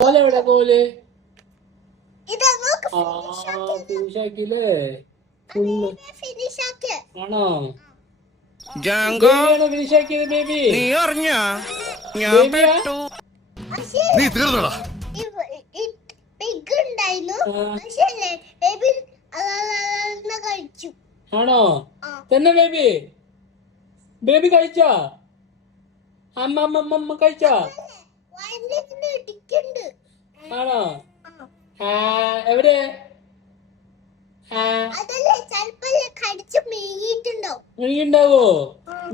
എവിടെ കോല് ഫിനിഷാക്കില്ലേ ആണോ? ജാങ്കോ ഫിനിഷാക്കിയത് ബേബി? നീ അറിഞ്ഞ ഞാൻ ബേബിയാ? പെട്ടു. നീ തീർന്നടാ. ആണോ തന്നെ ബേബി? ബേബി കഴിച്ചാ? അമ്മ കഴിച്ചാ? ആണോ? എവിടെ? ഉണ്ടാവോ?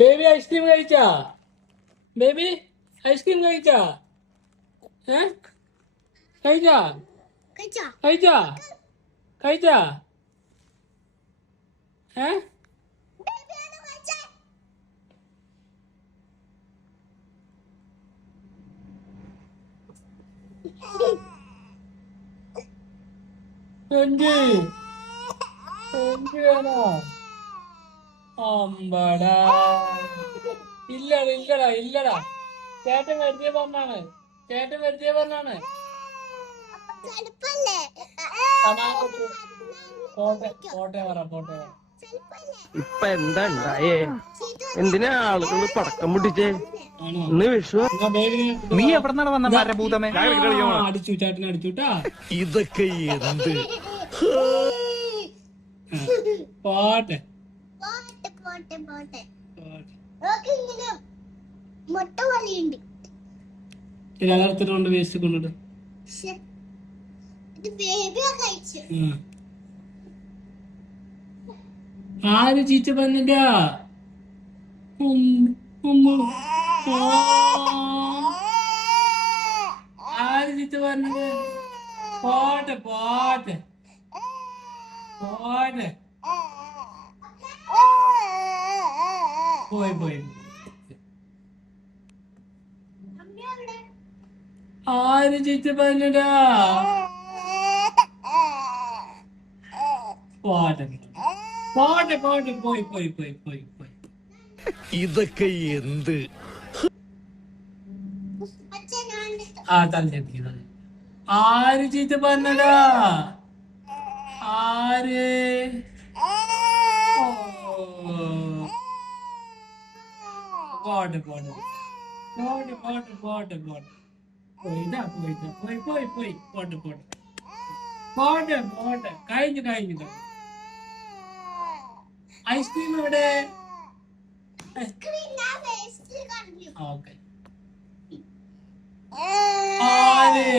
ബേബി ഐസ്ക്രീം കഴിച്ചാ? ബേബി ഐസ്ക്രീം കഴിച്ചാ? കഴിച്ചാ? കഴിച്ചാ? കഴിച്ചാ? അമ്പടാ ഇല്ലടാ ചേട്ടൻ വെറുതെ പറഞ്ഞാണ്. പോട്ടെ പറ. ഇപ്പൊ എന്താ ഉണ്ടായേ? എന്തിനാ ആളുകള് പടക്കം പൊട്ടിച്ചേ? ഇന്ന് വിഷു. നീ എവിടെന്നാണ് വന്ന മരഭൂതമേ? അടിച്ചു ചേട്ടനെ അടിച്ചുട്ടാ. ഇതൊക്കെ എന്ത്? പോട്ടെ മുട്ട വലിയുണ്ട്. കൊണ്ട് വേസ്റ്റ് കൊണ്ടിട്ട് ആര് ചീച്ച പറഞ്ഞിട്ടാ? ആര് ചീച്ച പറഞ്ഞത്? പോട്ടെ പോയി. ആര് ചീത്ത പറഞ്ഞടാ? പോട്ടെ പോയി. ഇതൊക്കെ എന്ത്? തന്നെ ആര് ചീത്ത പറഞ്ഞടാ? ആര്? പോട്ടെ കഴിഞ്ഞു. ഐസ്ക്രീം എവിടെ? ഓക്കെ. ആര്?